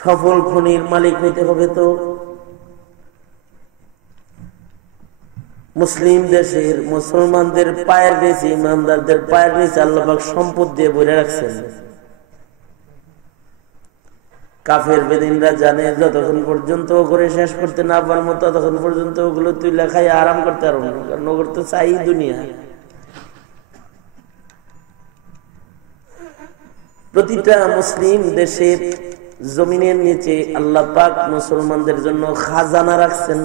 সফল খনির মালিক হইতে হবে তো মুসলিম দেশের মুসলমানদের পায়ের নিচে, ইমানদারদের পায়ের নিচে আল্লাহ পাক সম্পদ দিয়ে ভরে রাখছেন। কাফের বেদিনরা জানে যতক্ষণ পর্যন্ত করে শেষ করতে না পারবো ততক্ষণ পর্যন্ত ওগুলো তুই লেখায় আরাম করতে পারবো না, কারণ ওগুলো তো চাই দুনিয়া। প্রতিটা মুসলিম দেশের জমিনের নিচে আল্লাহ পাক মুসলমানদের জন্য খাজানা রাখছেন।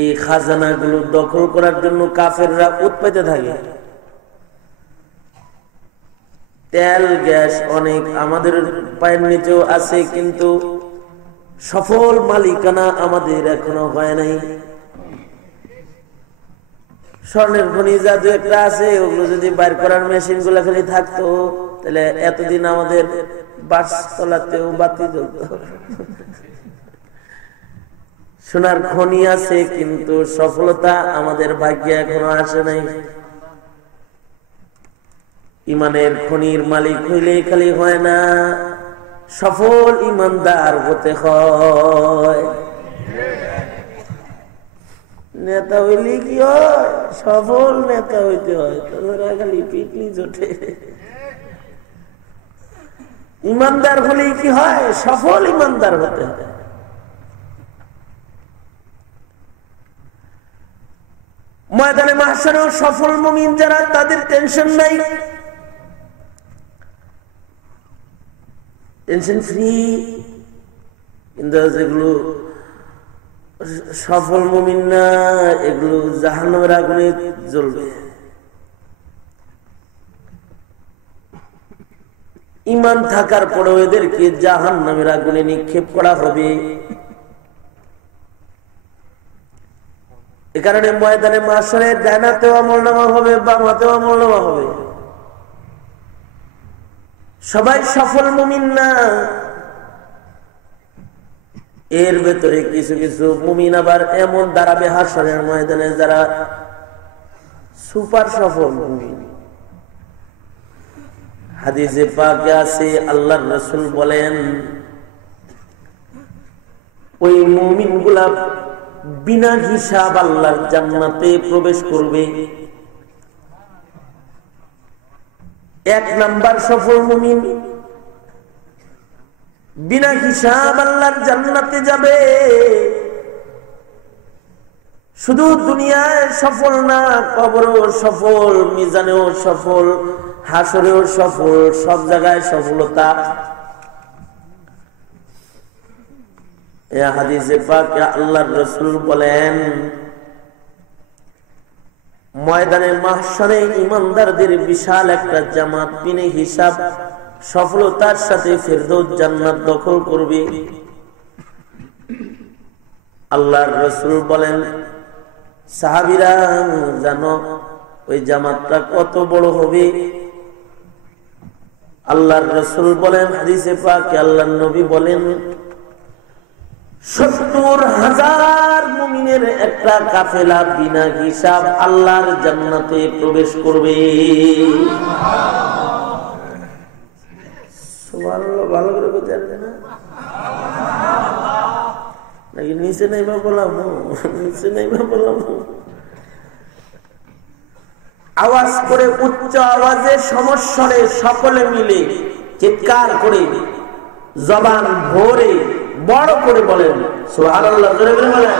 এই খাজানাগুলো দখল করার জন্য কাফেররা উৎপাইতে থাকে। তেল গ্যাস অনেক আমাদের পায়ের নিচেও আছে, কিন্তু সফল মালিকানা আমাদের এখনো হয় নাই। স্বর্ণের খনি জাদু একটা আছে, ওগুলো যদি বাইর করার মেশিন গুলা খালি থাকতো তাহলে এতদিন আমাদের বাস তলাতেও বাতি জ্বলত। সোনার খনি আছে, কিন্তু সফলতা আমাদের ভাগ্যে এখনো আসে নাই। ইমানের খনির মালিক হইলে খালি হয় না, সফল ইমানদার হতে হয়। নেতা হইলে কি হয়? সফল নেতা হইতে হয়। তোমরা খালি পিকনি জোটে। ইমানদার হলে কি হয়? সফল ইমানদার হতে হয়। ময়দানে মাহশারেও সফল মুমিন যারা, তাদের টেনশন নাই, টেনশন ফ্রি। কিন্তু যেগুলো সফল মুমিন না, এগুলো জাহান্নামের আগুনে জ্বলবে। ঈমান থাকার পরেও এদেরকে জাহান্নামের আগুনে নিক্ষেপ করা হবে। এ কারণে ময়দানে মাহশারে ডানাতেও আমলনামা হবে, বামাতেও আমলনামা হবে। সবাই সফল মুমিন না, এর ভেতরে কিছু কিছু মুমিন আবার এমন দাঁড়াবে হাশরের ময়দানে যারা সুপার সফল মুমিন। হাদিসে পাকে আছে, আল্লাহর রাসূল বলেন, ওই মুমিনগুলা বিনা হিসাব আল্লাহর জান্নাতে প্রবেশ করবে। এক নাম্বার সফল মুমিন বিনা হিসাব আল্লাহর জান্নাতে যাবে। শুধু দুনিয়ায় সফল না, কবরেও সফল, মিজানেও সফল, হাসরেও সফল, সব জায়গায় সফলতা। এই হাদিসে পাকে আল্লাহর রাসূল বলেন, ময়দানে মাহশারে ঈমানদারদের বিশাল একটা জামাত বিনা হিসাব সফলতার সাথে ফেরদৌস জান্নাত দখল করবে। আল্লাহর রাসূল বলেন, সাহাবীরা জানো ওই জামাতটা কত বড় হবে? আল্লাহর রাসূল বলেন, হাদিসে পাকে আল্লাহর নবী বলেন, ৭০,০০০ মুমিনের একটা কাফেলা বিনা হিসাব আল্লাহর জান্নাতে প্রবেশ করবে। সুবহানাল্লাহ। ভালো করে বুঝতে পারছেন না নাকি? নিচে নাইবা বললাম, নিচে নাইবা বললাম। আওয়াজ করে উচ্চ আওয়াজে সমস্বরে সকলে মিলে চিৎকার করে জবান ভরে বড় করে বলেন সুবহানাল্লাহ। জোরে করে বলেন।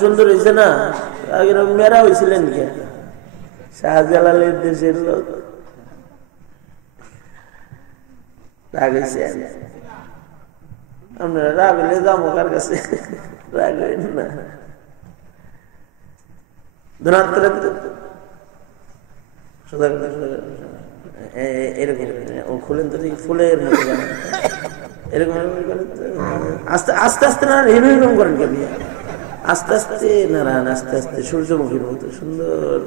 সুন্দর হয়েছে না? আগে মেরা হয়েছিলেন কে? শাহজালালের দেশের লোক রাগ হয়েছে। আপনারা রাগ হলে যাবো কার কাছে? রাগ হইন না। এরকম খুলেন তো ফুলের মতো, এরকম আস্তে আস্তে আস্তে না, এরকম করেন কেন? আস্তে আস্তে নারায়ণ, আস্তে আস্তে সূর্যমুখীর মতো সুন্দর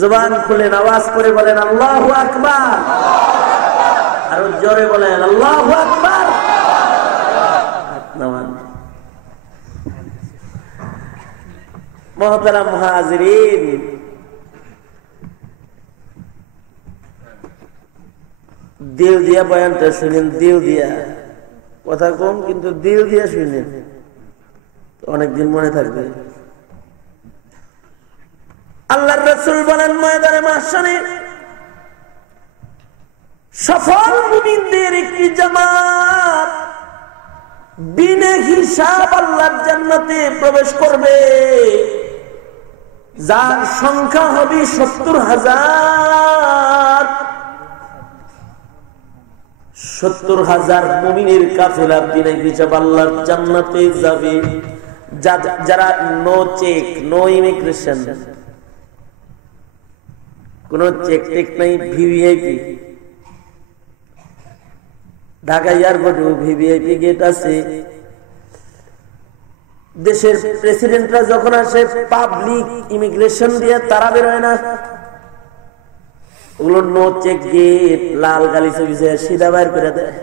জবান খুলেন, আওয়াজ করে বলেন আল্লাহু আকবার। আরো জোরে বলেন আল্লাহু আকবার। মুহতারাম মুহাজিরিন, দিল দিয়া বয়ানটা শুনেন, দিল দিয়া কথা কম কিন্তু দিল দিয়া শুনেন, অনেকদিন মনে থাকবে। আল্লাহর রাসূল বলেন ময়দানে মাহশরে সফল মুমিনদের একটি জামাত বিনা হিসাব আল্লাহর জান্নাতে প্রবেশ করবে, যার সংখ্যা হবে 70,000। 70,000 মুমিনের কাফেলা বিনা হিসাব আল্লাহর জান্নাতে যাবে, যারা নো চেক, নো ইমিগ্রেশন, কোন চেক টেক নাই, ভিভিআইপি। ঢাকা এয়ারপোর্টে ভিভিআইপি গেট আছে। দেশের প্রেসিডেন্টরা যখন আসে পাবলিক ইমিগ্রেশন দিয়ে তারা বেরোয় না, ওগুলো নো চেক গেট, লাল গালিচা বিছিয়ে সিধা বাইর করে দেয়।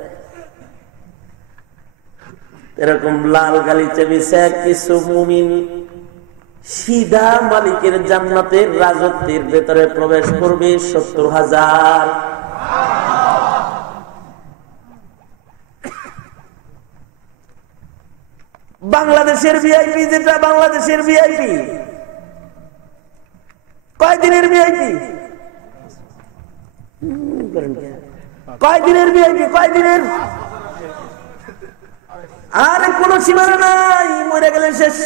এরকম লাল গালিচা বিছিয়ে কিছু মুমিন সিধা মালিকের জান্নাতের রাজত্বের ভেতরে প্রবেশ করবে 70,000। বাংলাদেশের ভিআইপি, যেটা বাংলাদেশের ভিআইপি, কয়দিনের ভিআইপি? কয়দিনের ভিআইপি? কয়দিনের? আর কোন সীমানা নাই, মরে গেলে শেষ।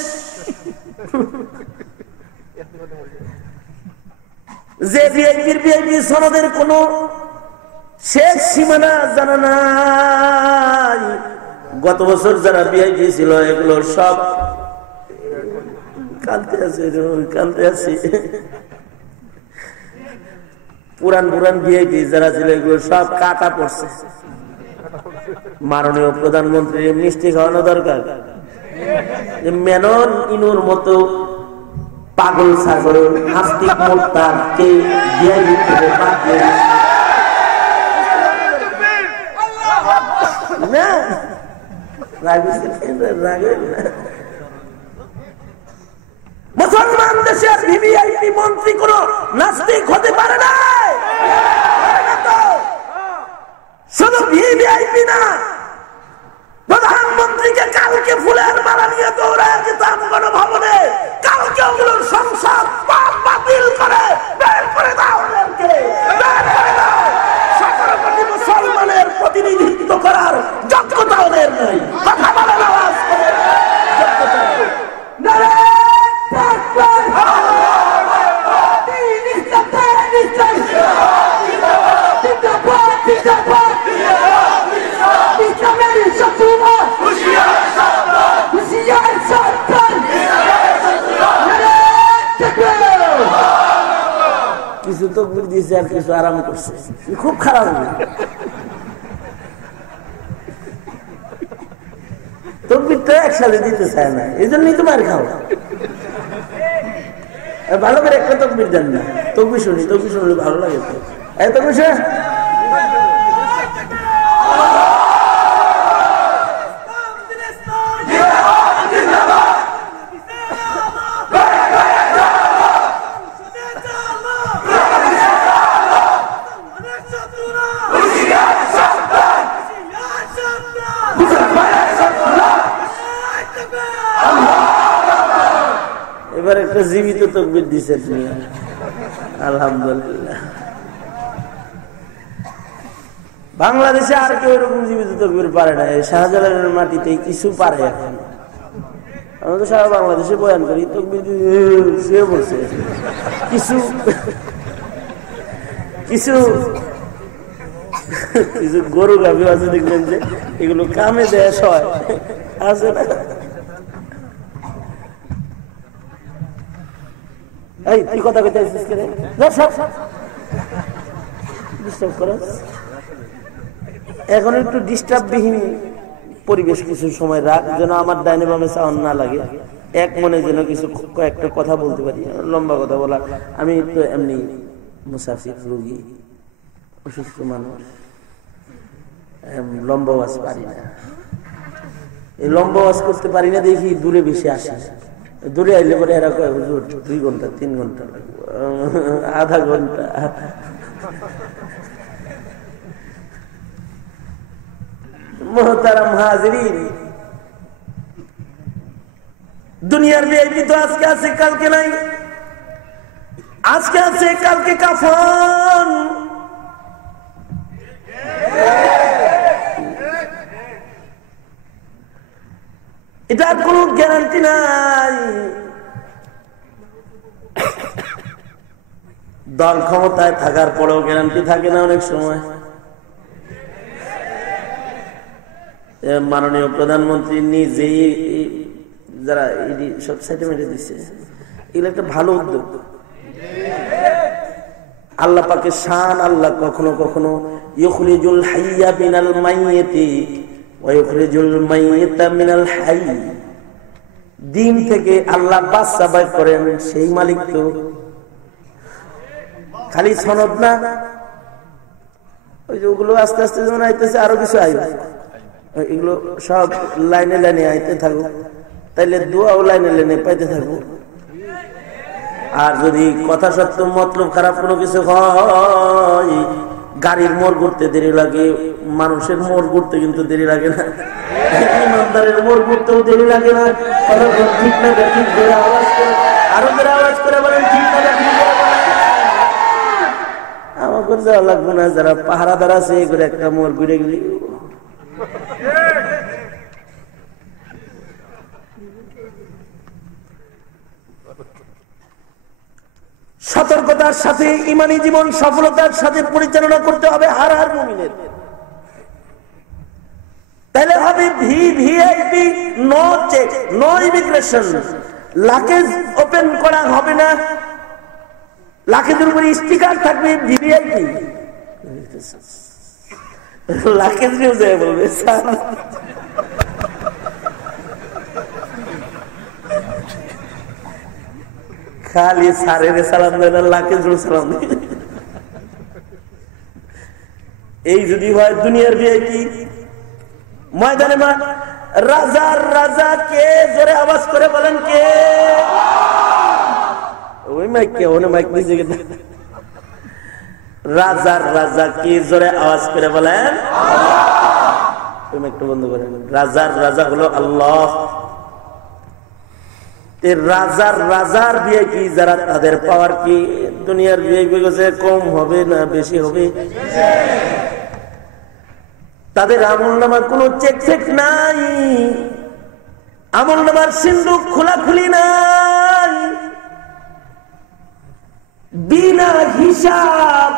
যে ভিআইপির ভিআইপি সনদের কোন শেষ সীমানা জানা নাই। গত বছর যারা ভিআইপি ছিল এগুলো সব কাঁদতে আছে, কাঁদতে আছে। পুরান ভিআইপি যারা ছিল এগুলো সব কাটা পড়ছে। মাননীয় প্রধানমন্ত্রী মিষ্টি খাওয়ানো দরকার। মেনন ইনুর মতো পাগল ছাগল নাস্তিক মোর্তাকে ভিআইপি থেকে বাদ দিয়ে না, মুসলমান দেশের ভিভিআইপি মন্ত্রী কোন নাস্তিক হতে পারে না। শুধু ভিভিআইপি না, প্রধানমন্ত্রীকে কালকে ফুলের মালা নিয়ে দৌড়ায় যেতাম গণভবনে, কালকে ওগুলোর সংসদ বাতিল করে বের করে দাও, বের করে দাও। 17 কোটি মুসলমানের প্রতিনিধিত্ব করার যোগ্যতা ওদের নেই। কথা বলেন আওয়াজ করে। কিছু তকবীর দিয়েছে আর কিছু আরাম করছে, খুব খারাপ। তকবীর তো একসাথে দিতে চায় না, এই জন্যই তো মার খাও। ভালো করে একটা তকবীর দেন না, তকবীর শুনি, তকবীর শুনলে ভালো লাগে তো। এত কিছু এবার একটা জীবিত তকবীর দিছে তুমি, আলহামদুলিল্লাহ। বাংলাদেশে আর কেউ এরকম জীবিত তকবীর পারে না। শাহজালালের মাটিতে কিছু পারে এখন। আমরা তো সারা বাংলাদেশে বয়ান করি, তকবীর শুয়ে বলছে। কিছু কিছু কিছু গরু গাভী আছে, দেখবেন যে এগুলো কামে দেয় সয় আছে না। এই তুই কথা কইতে আসছিস কেন? ডিস্টার্ব করে। এখন একটু ডিস্টার্ববিহীন পরিবেশ কিছু সময় রাখ, যেন আমার ডাইনে বামে সাউন্ড না লাগে। এক মনে যেন কিছু কয়েকটা কথা বলতে পারি, লম্বা কথা বলা। আমি তো এমনি মুসাফির, রোগী, অসুস্থ মানুষ, লম্বা ওয়াজ পারি না। এই লম্বা ওয়াজ করতে পারি না দেখি দূরে বেশি আসে। দূরে আইলে পরে এরা কয় হুজুর 2 ঘন্টা 3 ঘন্টা লাগবে, আধা ঘন্টা। মুহতারাম হাজিরিন, দুনিয়ার ভিআইপি তো আজকে আছে কালকে নাই, আজকে আছে কালকে কাফন। এটার কোন গ্যারান্টি নাই। দল ক্ষমতায় থাকার পরেও গ্যারান্টি থাকে না অনেক সময়। মাননীয় প্রধানমন্ত্রী নিজেই যারা সব সার্টিফিকেট দিচ্ছে, এগুলো একটা ভালো উদ্যোগ। আল্লাহ পাকের শান, আল্লাহ কখনো কখনো ইউখরিজুল হাইয়া মিনাল মাইয়িতি ওয়া ইউখরিজুল মাইয়িতা মিনাল হাই, দিন থেকে আল্লাহ বাচ্চা বের করেন, সেই মালিক তো। খালি সনদ না, ওই যে ওগুলো আস্তে আস্তে যেমন আইতেছে আরো কিছু আইবে, এগুলো সব লাইনে লাইনে আইতে থাকুক, তাইলে দোয়াও লাইনে লাইনে পাইতে থাকুক। আর যদি কথা সত্য মতলব খারাপ কোনো কিছু হয়, গাড়ির মোড় ঘুরতে দেরি লাগে, মানুষের মোড় ঘুরতে কিন্তু দেরি লাগে না, ইমানদারের মোড় ঘুরতেও দেরি লাগে না। ঠিক না ঠিক করে আওয়াজ করে, আরো করে আওয়াজ করে বলেন ঠিক না ঠিক করে বলেন। আমাকে যাওয়া লাগবে না, যারা পাহারাদার আছে করে একটা মোড় ঘুরে গেলে। সতর্কতার সাথে ইমানি জীবন সফলতার সাথে পরিচালনা করতে হবে হার হার মুমিনের। তাহলে হবে VIP, no check, no immigration, luggage open করা হবে না, লাকেজের উপরে স্টিকার থাকবে ভিআইপি। লাকেজ নিয়ে যায় বলবে স্যার, খালি সারের সালাম দেয় না, লাকেজ সালাম দেয়। এই যদি হয় দুনিয়ার ভিআইপি, ময়দানে রাজার রাজা কে? জোরে আওয়াজ করে বলেন কে? ওই মাইক কে? ওনে মাইক নিচে গেছে। রাজার রাজা কে? জোরে আওয়াজ করে বলেন। ওই মাইকটা বন্ধ করেন। রাজার রাজা হলো আল্লাহ। রাজার রাজার ভিআইপি যারা, তাদের পাওয়ার কি দুনিয়ার ভিআইপি কম হবে না বেশি হবে? তাদের আমল নামার কোন চেক চেক নাই, আমল নামার সিন্ধুক খোলাখুলি নাই, বিনা হিসাব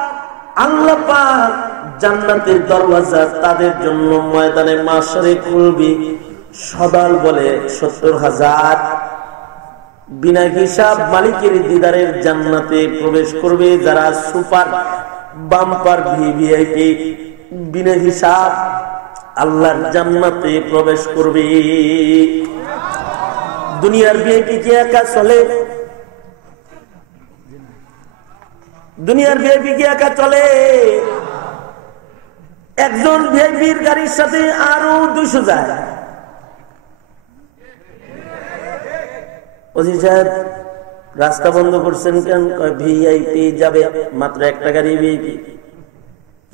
আল্লাহ পাক জান্নাতের দরওয়াজা তাদের জন্য ময়দানে মাশরে খুলবে। সদাল বলে 70,000 বিনা হিসাব মালিকের দিদারের জান্নাতে প্রবেশ করবে যারা সুপার বাম্পার ভিআইপি, বিনা হিসাব আল্লাহর জান্নাতে প্রবেশ করবে। দুনিয়ার ভিআইপি কি একা চলে? দুনিয়ার ভিআইপি কি একা চলে? একজন ভিআইপির গাড়ির সাথে আরো 200 যায়। ওসি সাহেব রাস্তা বন্ধ করছেন কেন? ভিআইপি যাবে, মাত্র একটা গাড়ি ভিআইপি,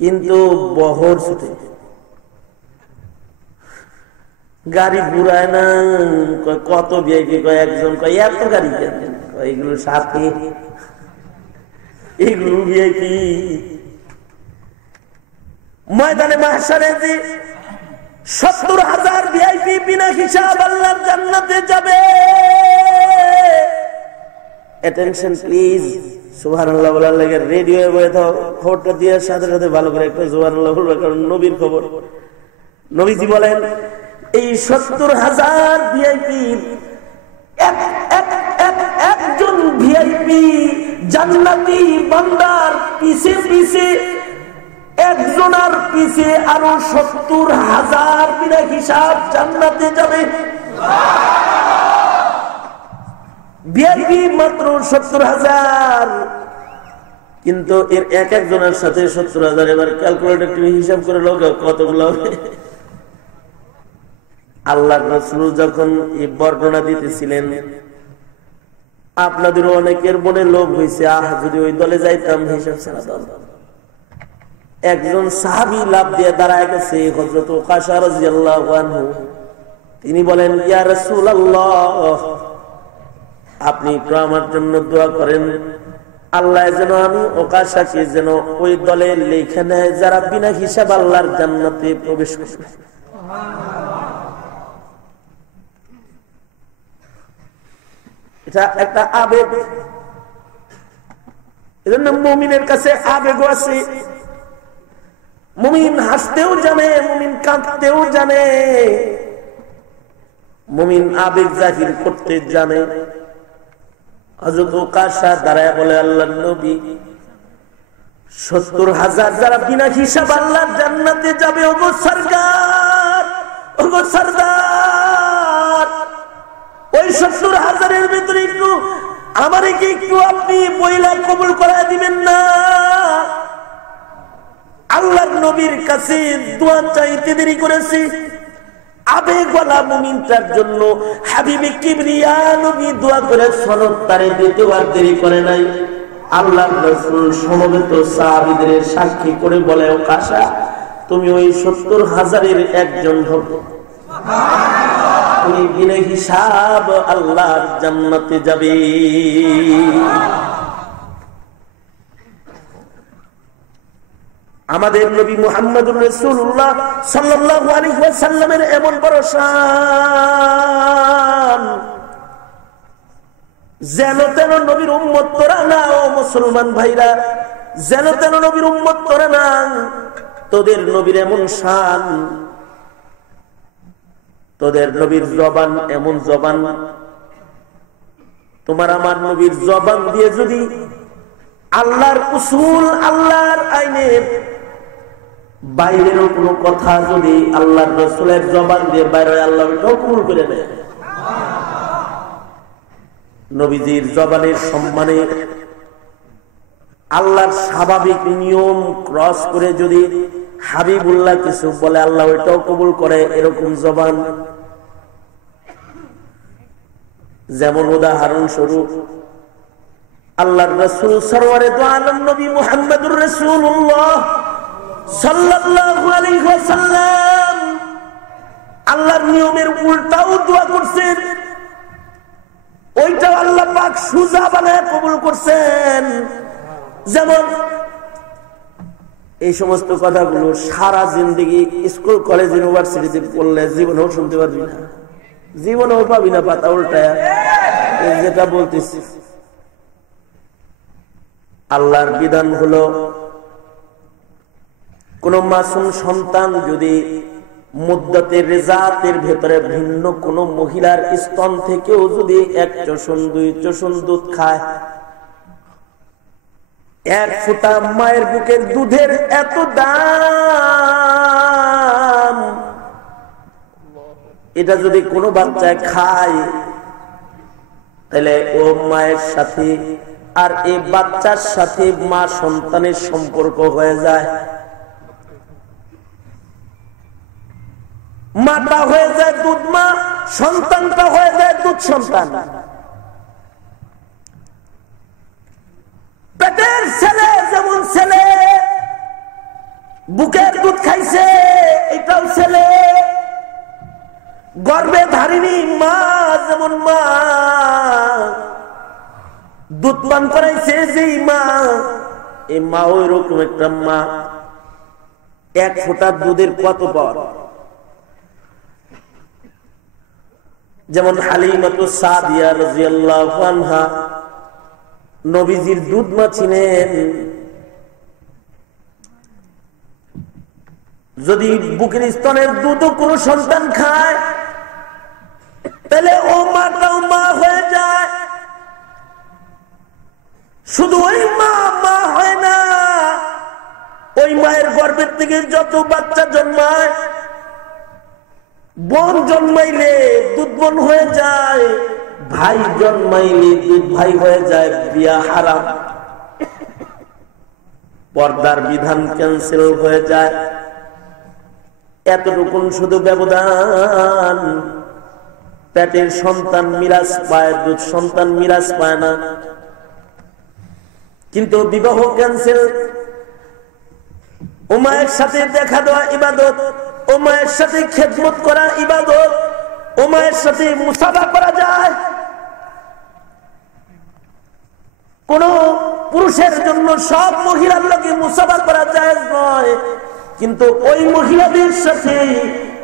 কিন্তু বহর ছুটে, গাড়ি ঘুরায় না। কত ভিআইপি? একজন। এত গাড়ি কেন? এগুলো সাথে, এগুলো ভিআইপি। ময়দানে মাহশারে 70,000 ভিআইপি বিনা হিসাব আল্লাহর জান্নাতে যাবে। Attention please. সুবহানাল্লাহ বলার লাগে রেডিও বলে দাও, খবরটা দিয়ে সাথে সাথে ভালো করে একটা সুবহানাল্লাহ বলবে, কারণ নবীর খবর। নবীজি বলেন এই 70,000 ভিআইপি, একজন ভিআইপি জান্নাতি বান্দার পিছে পিছে, একজনের পিছে আরো 70,000 বিনা হিসাব জান্নাতে যাবে। ভিআইপি মাত্র 70,000, কিন্তু এর এক একজনের সাথে 70,000। এবার ক্যালকুলেটর তুমি হিসাব করে লোক কতগুলো হবে। আল্লাহর রাসূল যখন এই বর্ণনা দিতেছিলেন, আপনাদেরও অনেকের মনে লোভ হয়েছে, যদি ওই দলে যাইতাম, হিসাব ছাড়া দল। একজন সাহাবী লাফ দিয়ে দাঁড়ায় গেছে, হযরত ওকাশা রাদিয়াল্লাহু আনহু। তিনি বলেন, ইয়া রাসূলুল্লাহ, আপনি একটু আমার জন্য দোয়া করেন, আল্লাহ যেন আমি ওকাশাকে যেন ওই দলের লেখা নেয় যারা বিনা হিসাব আল্লাহর জান্নাতে প্রবেশ করবে। এটা একটা আবেগ। এজন্য মুমিনের কাছে আবেগ আছে। মুমিন হাসতেও জানে, মুমিন কাঁদতেও জানে, মুমিন আবেগ জাহির করতে জানে। হযরত ওকাশা দাঁড়ায় বলে, আল্লাহর নবী, ৭০,০০০ যারা বিনা হিসাব আল্লাহর জান্নাতে যাবে, ওগো সরকার, ওগো সরদার, ওই ৭০,০০০-এর ভিতরে একটু আমারে কি একটু আপনি বইলা কবুল করায় দিবেন না? আল্লাহর নবীর কাছে দোয়া চাইতে দেরি করেছি। আবেগওয়ালা মুমিনটার জন্য হাবিবে কিবরিয়া নবী দোয়া করে সনদ তারে দিতে আর দেরি করে নাই। আল্লাহর রাসূল সমবেত সাহাবীদের সাক্ষী করে বলে, ওকাশা, তুমি ওই ৭০,০০০-এর একজন হবে। তুমি বিনা হিসাব আল্লাহর জান্নাতে যাবে। আমাদের নবী মুহাম্মদুর রাসূলুল্লাহ সাল্লাল্লাহু আলাইহি ওয়াসাল্লামের এমন বড় শান, যেন তেন নবীর উম্মত তোরা না। ও মুসলমান ভাইরা, যেন তেন নবীর উম্মত তোরা না। তোদের নবীর এমন শান, তোদের নবীর জবান এমন জবান, তোমার আমার নবীর জবান দিয়ে যদি আল্লাহর উসুল, আল্লাহর আইনের বাইরেরও কোনো কথা যদি আল্লাহর রাসূলের জবান দিয়ে বাইরে, আল্লাহ ওটাও কবুল করে নেয়। নবীজির জবানের সম্মানে আল্লাহর স্বাভাবিক নিয়ম ক্রস করে যদি হাবিবুল্লাহ কিছু বলে, আল্লাহ ওইটাও কবুল করে। এরকম জবান, যেমন উদাহরণ স্বরূপ আল্লাহর রাসূল সরওয়ারে দু আলম নবী মুহাম্মদুর রাসূলুল্লাহ সাল্লাল্লাহু আলাইহি ওয়াসাল্লাম আল্লাহর নিয়মের উল্টাও দোয়া করছেন, ওইটাও আল্লাহ পাক সুজা বানায় কবুল করছেন। যেমন এই সমস্ত কথাগুলো সারা জিন্দেগি স্কুল, কলেজ, ইউনিভার্সিটিতে পড়লে জীবনেও শুনতে পারবি না, জীবনেও পাবি না পাতা উল্টায়। যেটা বলতেছি, আল্লাহর বিধান হলো, কোন মাসুম সন্তান যদি মুদ্দাতের রেজাতের ভেতরে ভিন্ন কোন মহিলার স্তন থেকেও যদি 1 চোষণ 2 চোষণ দুধ খায়, 1 ফোঁটা মায়ের বুকের দুধের এত দাম, এটা যদি কোনো বাচ্চায় খায়, তাহলে ও মায়ের সাথে আর এই বাচ্চার সাথে মা সন্তানের সম্পর্ক হয়ে যায়। মাটা হয়ে যায় দুধ মা, সন্তানটা হয়ে যায় দুধ সন্তান। পেটের ছেলে যেমন ছেলে, বুকের দুধ খাইছে, এটাও ছেলে। গর্ভে ধারিনি মা যেমন মা, দুধ পান করাইছে যেই মা, এই মা ওই রকম একটা মা। 1 ফোঁটা দুধের কত পর, যেমন হালিমাতুস সাদিয়া রাদিয়াল্লাহু আনহা নবীজির দুধ মা ছিলেন। যদি বুকের স্তনের দুধও কোনো সন্তান খায়, তাহলে ও মাটাও মা হয়ে যায়। শুধু ওই মা মা হয় না, ওই মায়ের গর্ভের থেকে যত বাচ্চা জন্মায়, বোন জন্মাইলে দুধ বোন হয়ে যায়, ভাই জন্মাইলে দুধ ভাই হয়ে যায়। বিয়া হারাম, পর্দার বিধান ক্যান্সেল হয়ে যায়। এতটুকুন শুধু ব্যবধান। পেটের সন্তান মিরাজ পায়, দুধ সন্তান মিরাজ পায় না। কিন্তু বিবাহ ক্যান্সেল, ও মায়ের সাথে দেখা দেওয়া ইবাদত, ও মায়ের সাথে খেদমত করা ইবাদত, ও মায়ের সাথে মুসাফা করা যায়। কোন পুরুষের জন্য সব মহিলার লোকে মুসাফা করা যায় নয়, কিন্তু ওই মহিলাদের সাথে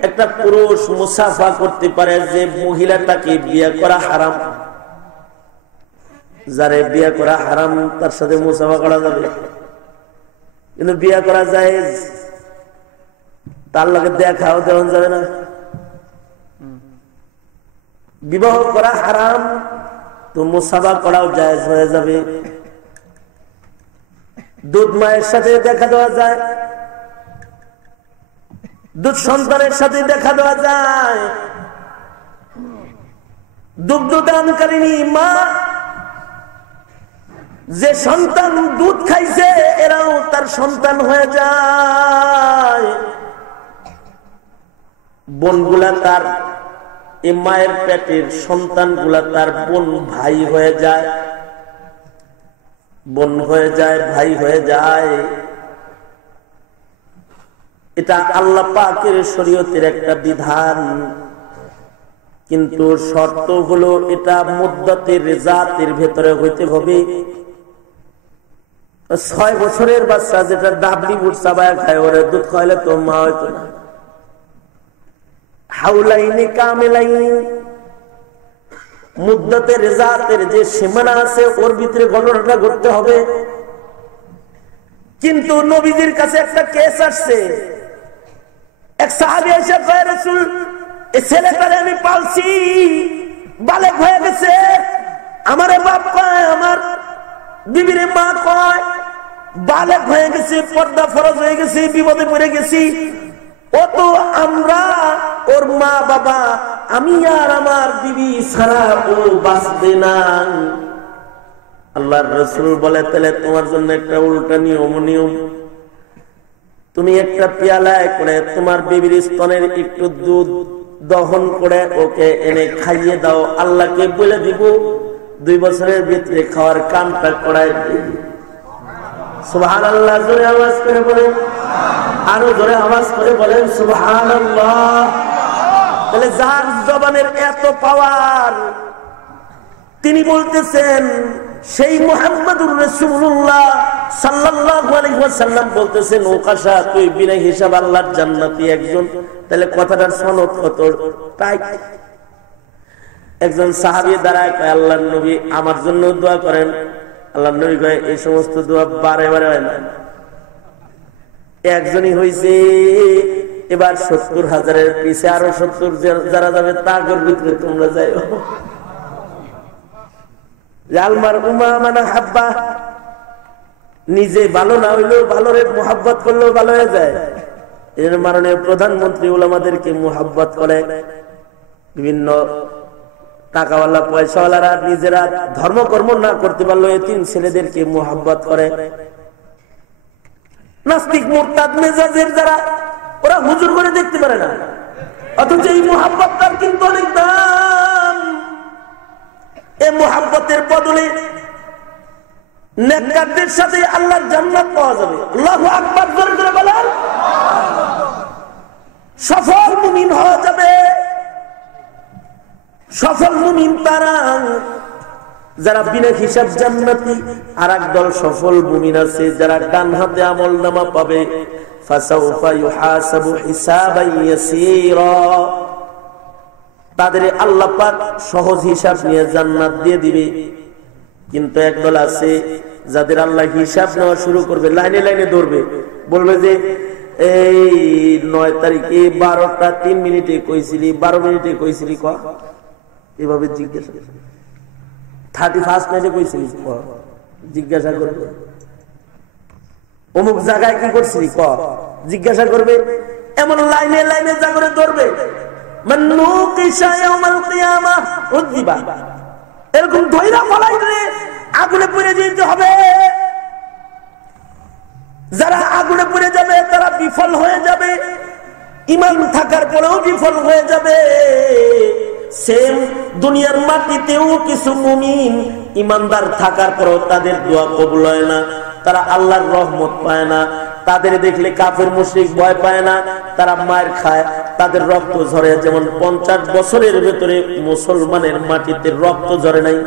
একটা পুরুষ মুসাফা করতে পারে যে মহিলাটাকে বিয়ে করা হারাম। যারে বিয়ে করা হারাম তার সাথে মুসাফা করা যাবে, কিন্তু বিয়ে করা যায়, তার লগে দেখাও দেওয়া যাবে না। বিবাহ করা হারাম তো মুসাফা করাও জায়েজ হয়ে যাবে। দুধ মায়ের সাথে দেখা দেওয়া যায়, দুধ সন্তানের সাথে দেখা দেওয়া যায়। দুগ্ধ দানকারিণী মা, যে সন্তান দুধ খাইছে এরাও তার সন্তান হয়ে যায়। বোনগুলা তার, এই মায়ের পেটের সন্তানগুলা তার বোন ভাই হয়ে যায়, বোন হয়ে যায়, ভাই হয়ে যায়। এটা আল্লাহ পাকের শরীয়তের একটা বিধান, কিন্তু শর্ত হলো এটা মুদ্দাতের জাতের ভেতরে হইতে হবে। 6 বছরের বাচ্চা যেটা ডাবলি বুট চাবায় খায়, ওরে দুধ খাইলে তো মা হইতো না। হাউলাইনি কামিলাইন, মুদ্দাতের জাতের যে সীমানা আছে ওর ভিতরে ঘটনাটা ঘটতে হবে। কিন্তু নবীজির কাছে একটা কেস আসছে, এক সাহাবী এসে কয়, রাসূল এই ছেলেটারে আমি পালছি, বালেক হয়ে গেছে, আমারে বাপ কয়, আমার বিবিরে মা কয়, বালেক হয়ে গেছে, পর্দা ফরজ হয়ে গেছে, বিপদে পড়ে গেছি। ও তো আমরা ওর মা বাবা, আমি আর আমার বিবি ছাড়া ও বাঁচবে না। আল্লাহর রাসূল বলে, তাহলে তোমার জন্য একটা উল্টা নিয়ম। তুমি একটা পেয়ালায় করে তোমার বিবির স্তনের একটু দুধ দহন করে ওকে এনে খাইয়ে দাও, আল্লাহকে বলে দিব 2 বছরের ভিতরে খাওয়ার কামটা করাই দিই। সুবহানাল্লাহ, জোরে আওয়াজ করে বলেন, আরো জোরে আওয়াজ করে বলেন সুবহানাল্লাহ। তাহলে যার জবানের এত পাওয়ার, তিনি বলতেছেন, সেই মুহাম্মদুর রাসূলুল্লাহ সাল্লাল্লাহু আলাইহি ওয়াসাল্লাম বলতেছেন, ওকাশা তুই বিনা হিসাব আল্লাহর জান্নাতি একজন। তাহলে কথাটার সনদ কত টাইট। একজন সাহাবী দাঁড়ায় কয়, আল্লাহর নবী আমার জন্য দোয়া করেন। আল্লাহর নবী কয়, এই সমস্ত দোয়া বারে বারে হয় না, একজনই হইছে। এবার 70,000-এর পিছে আরো 70 যারা যাবে তাগর ভিতরে তোমরা যাই। আলমার উমা মানা হাব্বা, নিজে ভালো না হইলেও ভালোরে মুহাব্বত করলেও ভালো হয়ে যায়। এর মাননীয় প্রধানমন্ত্রী উলামাদেরকে মুহাব্বত করে, বিভিন্ন টাকাওয়ালা পয়সাওয়ালারা নিজেরা ধর্মকর্ম না করতে পারলো এতিম ছেলেদেরকে মুহাব্বত করে। নাস্তিক মুরতাদ মেজাজের যারা, ওরা হুজুর করে দেখতে পারে না, অথচ এই মুহাব্বতটার কিন্তু অনেক দাম। এই মুহাব্বতের বদলে নেককারদের সাথে আল্লাহর জান্নাত পাওয়া যাবে। আল্লাহু আকবার, জোরে জোরে বলেন। সফল মুমিন হওয়া যাবে। সফল মুমিন তারা যারা বিনা হিসাব জান্নাতি। আর একদল সফল মুমিন আছে যারা ডান হাতে আমলনামা পাবে, ফাসাউফা ইউহাসাবু হিসাবান ইয়াসীরা, তাদের আল্লাহ পাক সহজ হিসাব নিয়ে জান্নাত দিয়ে দিবে। কিন্তু একদল আছে যাদের আল্লাহ হিসাব নেওয়া শুরু করবে, লাইনে লাইনে ধরবে, বলবে যে এই 9 তারিখে 12টা 3 মিনিটে কইছিলি, 12 মিনিটে কইছিলি, ক এভাবে জিজ্ঞাসা, 31 মিনিটে কইছিলি, ক জিজ্ঞাসা করবে। অমুক জায়গায় কি করছিলি, ক জিজ্ঞাসা করবে। এমন লাইনে লাইনে যা করে ধরবে, এরকম ধৈরা ফলাইলে আগুনে পুড়ে যেতে হবে। যারা আগুনে পুড়ে যাবে তারা বিফল হয়ে যাবে, ঈমান থাকার পরেও বিফল হয়ে যাবে। সেম দুনিয়ার মাটিতেও কিছু মুমিন ইমানদার থাকার পরেও তাদের দোয়া কবুল হয় না, তারা আল্লাহর রহমত পায় না। তাদের দেখলে কাফের মুশরিক ভয় পায় না, তারা মার খায়, তাদের রক্ত ঝরে। যেমন 50 বছরের ভেতরে মুসলমানের মাটিতে রক্ত ঝরে নাই,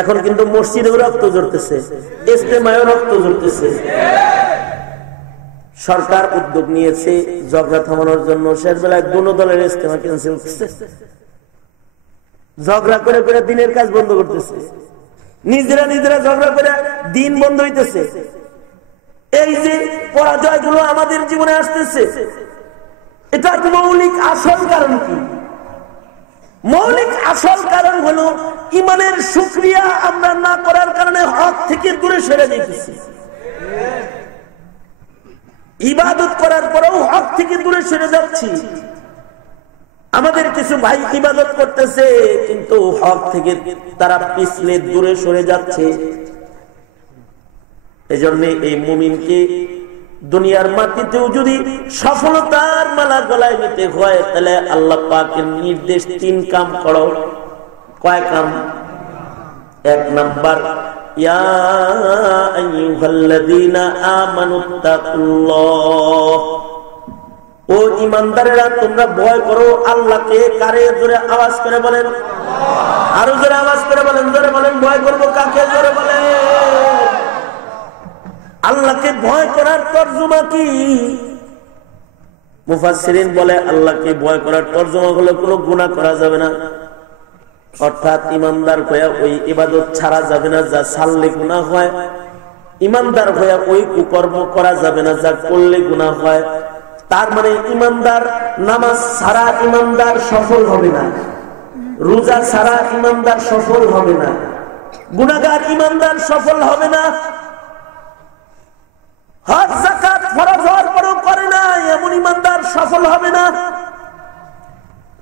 এখন কিন্তু মসজিদেও রক্ত ঝরতেছে, ইজতেমায়ও রক্ত ঝরতেছে। সরকার উদ্যোগ নিয়েছে ঝগড়া থামানোর জন্য, শেষ বেলায় দুনো দলের ইজতেমা ক্যান্সেল করতেছে, ঝগড়া করে করে দিনের কাজ বন্ধ করতেছে, নিজেরা নিজেরা ঝগড়া করে দিন বন্ধ হইতেছে। এই যে পরাজয় গুলো আমাদের জীবনে আসতেছে, এটার মৌলিক আসল কারণ কি? মৌলিক আসল কারণ হলো ইমানের শুকরিয়া আমরা না করার কারণে হক থেকে দূরে সরে যেতেছি। ইবাদত করার পরেও হক থেকে দূরে সরে যাচ্ছি। আমাদের কিছু ভাই ইবাদত করতেছে কিন্তু হক থেকে তারা পিছলে দূরে সরে যাচ্ছে। এজন্য এই মুমিনকে দুনিয়ার মাটিতেও যদি সফলতার মালা গলায় নিতে হয়, তাহলে আল্লাহ পাকের নির্দেশ 3 কাম করো। কয় কাম? 1 নাম্বার, ইয়া আইয়ুহাল্লাযীনা আমানুত্তাকুল্লাহ, ও ঈমানদারেরা তোমরা ভয় করো আল্লাহকে। কারে? জোরে আওয়াজ করে বলেন, আরো জোরে আওয়াজ করে বলেন, জোরে বলেন, ভয় করবো কাকে? জোরে বলেন। আল্লাহকে ভয় করার তরজমা কি? মুফাসসিরিন বলে আল্লাহকে ভয় করার তরজমা হলো কোনো গুনাহ করা যাবে না, অর্থাৎ ইমানদার হয়ে ওই ইবাদত ছাড়া যাবে না যা ছাড়লে গুনাহ হয়, ইমানদার হয়ে ওই কুকর্ম করা যাবে না যা করলে গুনাহ হয়। তার মানে ইমানদার নামাজ ছাড়া ইমানদার সফল হবে না, রোজা ছাড়া ইমানদার সফল হবে না, গুনাহগার ইমানদার সফল হবে না, হজ যাকাত ফরজ হওয়ার পরেও করে না এমন ইমানদার সফল হবে না,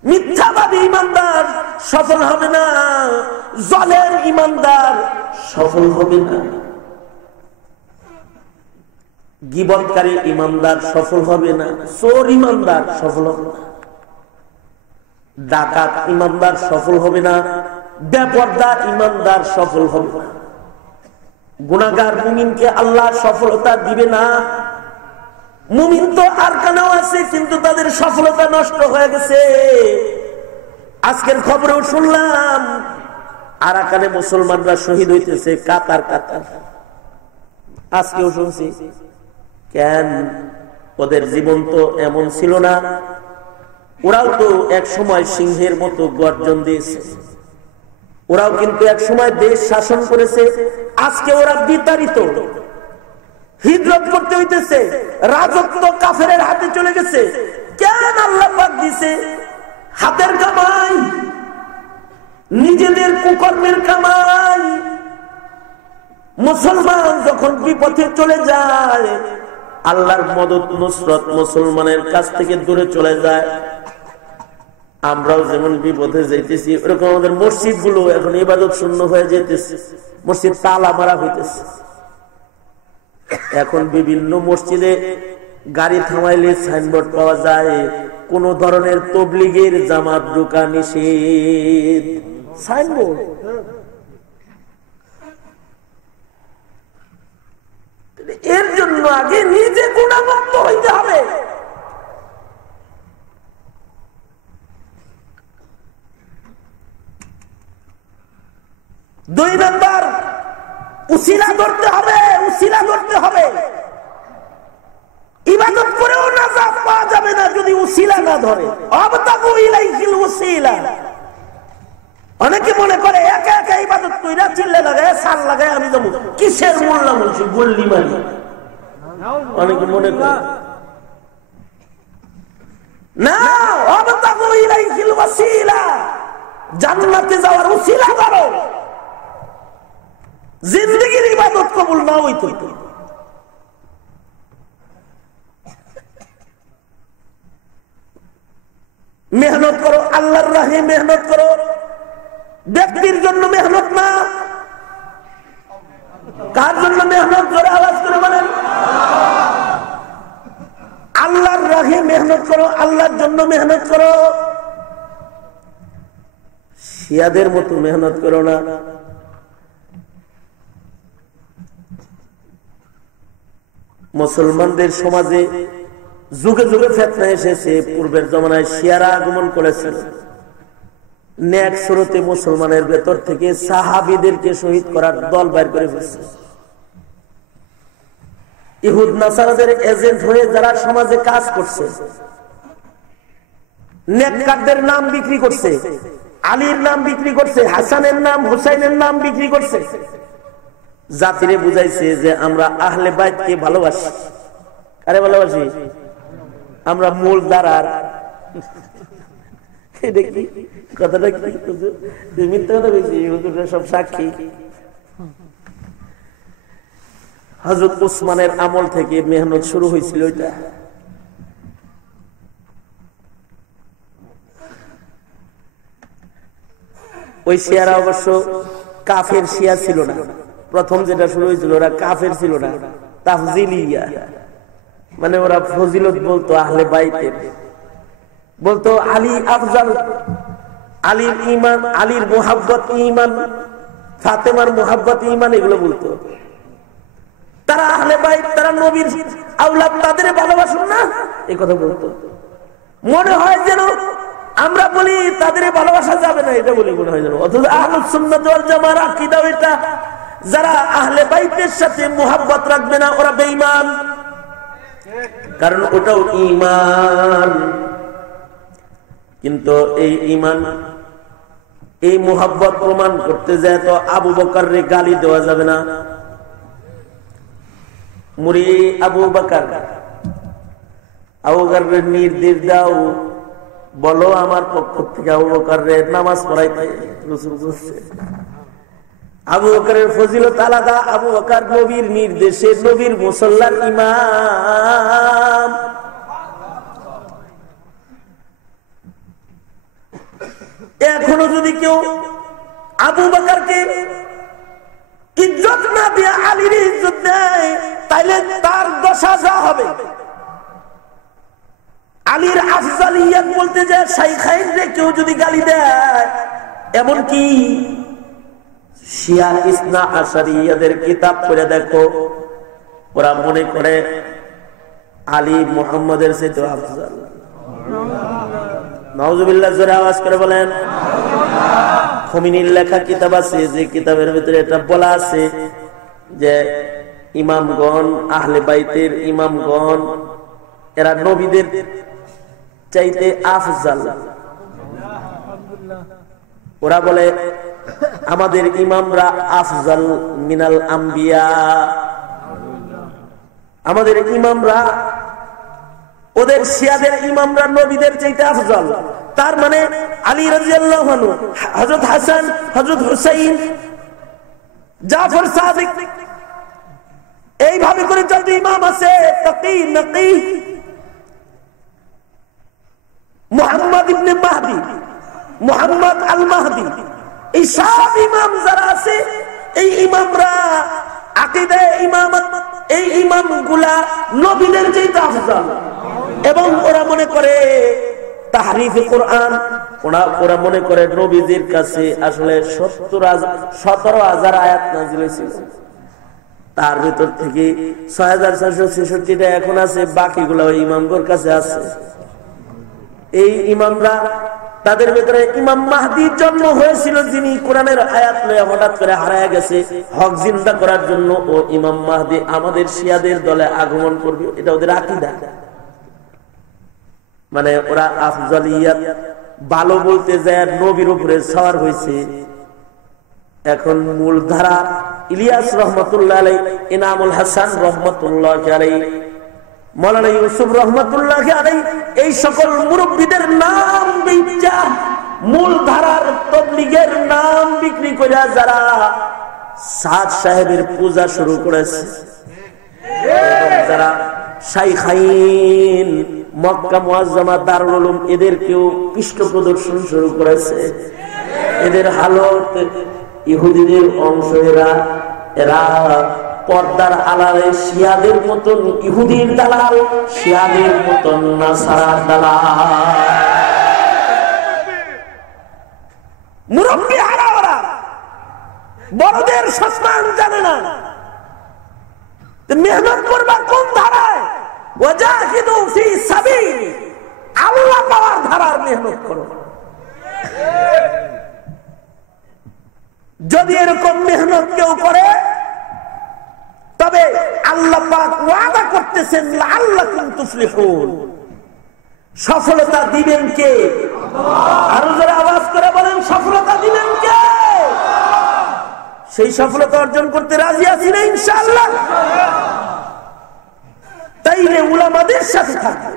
মিথ্যাবাদী ইমানদার সফল হবে না, জালেম ইমানদার সফল হবে না, গীবতকারী ইমানদার সফল হবে না, চোর ইমানদার সফল হবে না, ডাকাত ইমানদার সফল হবে না, বেপরদা ইমানদার সফল হবে না। গুনাহগার মুমিনকে আল্লাহ সফলতা দিবে না। মুমিন তো আরকানেও আছে কিন্তু তাদের সফলতা নষ্ট হয়ে গেছে। আজকের খবরেও শুনলাম আরাকানে মুসলমানরা শহীদ হইতেছে কাতার কাতার, আজকেও শুনছি। কেন? ওদের জীবন তো এমন ছিল না, ওরাও তো এক সময় সিংহের মতো গর্জন দিয়েছে, ওরাও কিন্তু এক সময় দেশ শাসন করেছে। আজকে ওরা বিতাড়িত, হিজরত করতে হইতেছে, রাজত্ব কাফেরের হাতে চলে গেছে। কেন? আল্লাহ পাক দিছে হাতের কামাই, নিজেদের কুকর্মের কামাই। মুসলমান যখন বিপথে চলে যায়, আল্লাহর মদদ নুসরত মুসলমানের কাছ থেকে দূরে চলে যায়। আমরাও যেমন বিপদে যাইতেছি, ওরকম আমাদের মসজিদ গুলো এখন ইবাদত শূন্য হয়ে যেতেছে, মসজিদ তালা মারা হইতেছে। এখন বিভিন্ন মসজিদে গাড়ি থামাইলে সাইনবোর্ড পাওয়া যায়, কোন ধরনের তবলিগের জামাত ঢোকা নিষেধ, সাইনবোর্ড। এর জন্য আগে নিজে গুনাহমুক্ত হইতে হবে। দুই নাম্বার, উসিলা ধরতে হবে, উসিলা ধরতে হবে। ইবাদত করেও নাজাত পাওয়া যাবে না যদি উসিলা না ধরে। আবতাগু ইলাইহিল উসিলা। অনেকে মনে করে একা একা ইবাদত কইরা চিল্লা লাগায় সাল লাগায় আমি যাবো, কিসের মোল্লা মুন্সি গল্লি মারি, অনেকে মনে করে না। আবতাগু ইলাইহিল ওয়াসিলা, জান্নাতে যাওয়ার উসিলা ধরো। জিন্দেগির ইবাদত কবুল না হইতো, মেহনত করো, আল্লাহর রাহে মেহনত করো। ব্যক্তির জন্য মেহনত না, কার জন্য মেহনত? করে আওয়াজ করে বলেন, আল্লাহর রাহে মেহনত করো, আল্লাহর জন্য মেহনত করো। শিয়াদের মতো মেহনত করো না। মুসলমানদের সমাজে যুগে যুগে ফিতনা এসেছে। পূর্বের জমানায় শিয়ারা আগমন করেছিল, নেক সুরতে মুসলমানের ভেতর থেকে সাহাবীদেরকে শহীদ করার দল বাইর করে ফেলছে। ইহুদ নাসারাদের এজেন্ট হয়ে যারা সমাজে কাজ করছে, নেককারদের নাম বিক্রি করছে, আলীর নাম বিক্রি করছে, হাসানের নাম, হুসাইনের নাম বিক্রি করছে। জাতিরে বুঝাইছে যে আমরা আহলে বাইতকে ভালোবাসি। আরে ভালোবাসি আমরা মূল ধারার। কথাটা কি মিথ্যা কথা বলছি? হুজুররা সব সাক্ষী। হযরত উসমানের আমল থেকে মেহনত শুরু হয়েছিল। ওইটা ওই শিয়ারা অবশ্য কাফের শিয়া ছিল না। প্রথম যেটা শুরু হয়েছিল ওরা কাফের ছিল না, তাফজিলিয়া, মানে ওরা ফজিলত বলতো, আহলে বাইতের বলতো, আলী আফজাল, আলীর ঈমান, আলীর মুহাব্বত ঈমান, ফাতেমার মুহাব্বত ঈমান, এগুলো বলতো। তারা আহলে বাইত, তারা নবীর আওলাদ, তাদের ভালোবাসুন না, এই কথা বলতো। মনে হয় যেন আমরা বলি তাদের ভালোবাসা যাবে না, এটা বলি মনে হয় যেন। অথচ আহলুস সুন্নাত ওয়াল জামার আকীদা এটা, যারা আহলে বাইতের সাথে মুহাব্বত রাখবে না ওরা বেঈমান, কারণ ওটাও ঈমান। কিন্তু এই ঈমান, এই মুহাব্বত প্রমাণ করতে যায় তো আবু বকরের গালি দেওয়া যাবে না। মুরি আবু বকর, আবু বকরের নির্দেশ দাও, বলো আমার পক্ষ থেকে আবু বকরের নামাজ পড়াইতে। রাসূল বলছে আবু বকরের ফজিলত আলাদা। আবু বকর নবীর নির্দেশে নবীর মুসল্লার ইমাম। এখনো যদি কেউ আবু বকরকে ইজ্জত না দিয়ে আলীর ইজ্জত দেয়, তাইলে তার দশা যা হবে। আলীর আফজালিয়াত বলতে যায় শাইখাইনরে কেউ যদি গালি দেয়, এমনকি শিয়া ইসনা আশারিয়াদের কিতাব পড়ে দেখো, ওরা মনে করে আলী মুহাম্মাদের চেয়ে আফজাল। নাউজুবিল্লাহ, জোরে আওয়াজ করে বলেন। খমিনীর লেখা কিতাব আছে, যে কিতাবের ভিতরে এটা বলা আছে যে ইমামগণ, আহলে বাইতের ইমামগণ, এরা নবীদের চাইতে আফজাল। ওরা বলে আমাদের ইমামরা আফজাল মিনাল আম্বিয়া, আমাদের ইমামরা, ওদের শিয়াদের ইমামরা নবীদের চাইতে আফজাল। তার মানে আলী রাদিয়াল্লাহু আনহু, হযরত হাসান, হযরত হুসাইন, জাফর সাদিক, এইভাবে করে যত ইমাম আছে, তাকি নকি, মুহাম্মদ ইবনে মাহদি, মুহাম্মদ আল মাহদি, এই সব ইমাম যারা আছে, এই ইমামরা আকীদায়ে ইমামত, এই ইমামগুলা নবীদের চাইতে আফজাল। এবং ওরা মনে করে তাহরিফে কোরআন, ওরা মনে করে নবীজির কাছে আসলে 17,000 আয়াত নাযিল হয়েছিল, তার ভিতর থেকে 6,466টা এখন আছে, বাকিগুলো ওই ইমামদের কাছে আছে। এই ইমামরা, তাদের ভিতরে ইমাম মাহদির জন্ম হয়েছিল, যিনি কোরআনের আয়াত লয়ে হঠাৎ করে হারায় গেছে, হক জিন্দা করার জন্য ও ইমাম মাহদি আমাদের শিয়াদের দলে আগমন করবে, এটা ওদের আকীদা। মানে ওরা আফজালিয়াত ভালো বলতে যায় নবীর উপরে সওয়ার হয়েছে। এখন মূল ধারা ইলিয়াস রহমাতুল্লাহ আলাইহি, ইনামুল হাসান রহমাতুল্লাহ আলাইহি, মাওলানা ইউসুফ রহমাতুল্লাহ আলাইহি, এই সকল মুরব্বিদের নাম বেচা, মূল ধারার তাবলীগের নাম বিক্রি করে যারা সাদ সাহেবের পূজা শুরু করেছে, যারা শাইখাইন, মক্কা মুআজ্জামা, দারুল উলুম, এদেরকেও পৃষ্ঠ প্রদর্শন শুরু করেছে। এদের হালত ইহুদিদের অংশ। এরা পর্দার আড়ালে শিয়াদের মতন ইহুদির দালাল, শিয়াদের মতন নাসারার দালাল। মুরব্বি হারা ওরা, বড়দের সম্মান জানে না। মেহনত করবা কোন ধারায়? ওয়াজাহিদু ফি সাবিলি, আল্লাহ পাওয়ার ধারার মেহনত করো। যদি এরকম মেহনত কেউ করে তবে আল্লাহ পাক ওয়াদা করতেছেন লাআল্লাকুম তুফলিহুন, সফলতা দিবেন কে? আরো যারা আওয়াজ করে বলেন সফলতা দিবেন কে? সেই সফলতা অর্জন করতে রাজি আছি না ইনশাআল্লাহ? তাইলে উলামাদের সাথে থাকবো,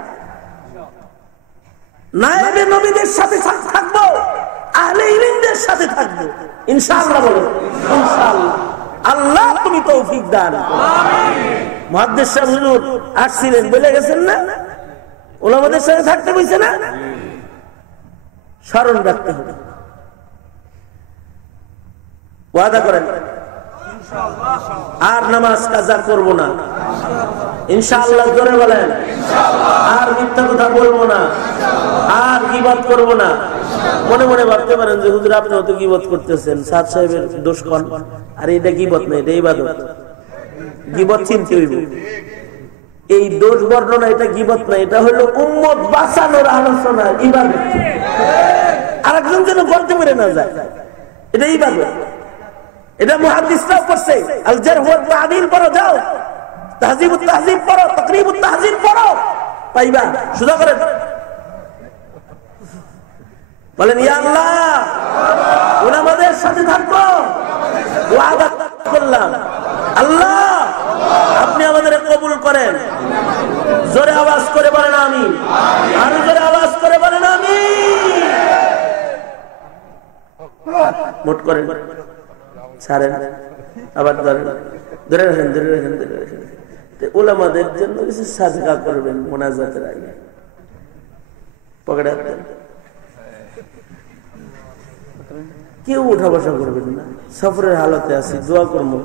নায়েবে নবীদের সাথে থাকবো, আহলে ইলমদের সাথে থাকবো ইনশাআল্লাহ। বলো ইনশাআল্লাহ। আল্লাহ তুমি তৌফিক দান করো। আমিন। মুহাদ্দিস সাহেব হুজুর আসছিলেন, বলে গেছেন না উলামাদের সাথে থাকতে বলছে না? স্মরণ রাখতে হবে, ওয়াদা করেন আর নামাজ কাজা করব না ইনশাআল্লাহ। জোরে বলেন আর মিথ্যা কথা বলবো না, আর গীবত করব না। মনে মনে ভাবতে পারেন যে হুজুর আপনি হয়তো গীবত করতেছেন, সাদ সাহেবের দোষ কোন? আর এটা গীবত না, এটা ইবাদত। গীবত চিনতে হইব, এই দোষ বর্ণনা এটা গীবত না, এটা হলো উম্মত বাঁচানোর আলোচনা, ইবাদত। আরেকজন যেন বলতে পারে না যায় এটা ইবাদত। এটা মুহাদ্দিসরাও করছে। আল জারহ ওয়াত তা'দীল পড়ো, যাও তাহযীবুত তাহযীব পড়ো, তাকরীবুত তাহযীব পড়ো, পাইবা। সুদা করেন বলেন ইয়া আল্লাহ উলামাদের সাথে থাকবো, ওয়াদা করলাম। আল্লাহ আপনি আমাদের কবুল করেন। জোরে আওয়াজ করে বলেন আমিন। আরো জোরে আওয়াজ করে বলেন আমিন। মোট করেন, ছাড়েন, আবার ধরেন, ধরে রাখেন, ধরে রাখেন, ধরে রাখেন। উলামাদের জন্য কিছু সাদকা করবেন মোনাজাতের আগে, পকেটে দেন। কেউ উঠা বসা করবেন না, সফরের হালতে আছি, দোয়া করবো,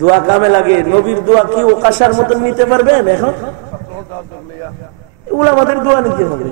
দোয়া কামে লাগে। নবীর দোয়া কি ওকাশার মতন নিতে পারবেন? এখন উলামাদের দোয়া নিতে হবে।